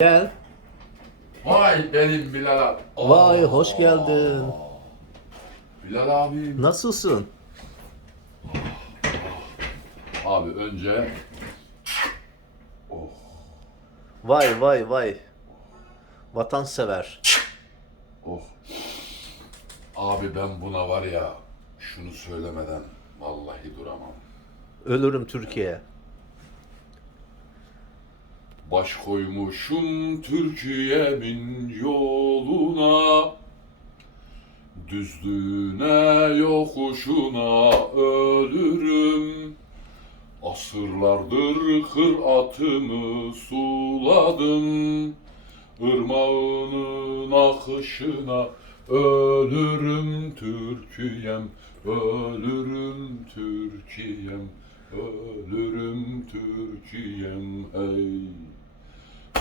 Gel. Vay benim Bilal abi. Vay hoş geldin. Bilal abim. Nasılsın? Abi önce oh Vay vay vay. Vatansever. oh. Abi ben buna var ya şunu söylemeden vallahi duramam. Ölürüm Türkiye. Baş koymuşum Türkiye'min yoluna Düzlüğüne yokuşuna ölürüm. Asırlardır kıratımı suladım Irmağının akışına ölürüm. Türkiye'm Ölürüm Türkiye'm Ölürüm Türkiye'm hey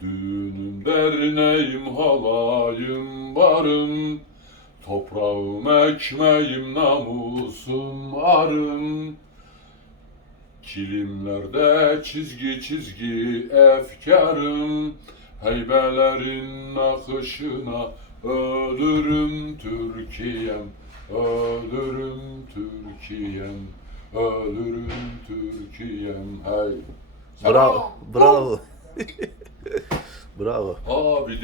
Düğünüm derneğim halayım barım Toprağım ekmeğim namusum arım. Kilimlerde çizgi çizgi efkarım. Heybelerin akışına ölürüm Türkiye'm. Ölürüm Türkiye'm. Ölürüm Türkiye'm. Hey. Bravo. Bravo. Bravo. Aa video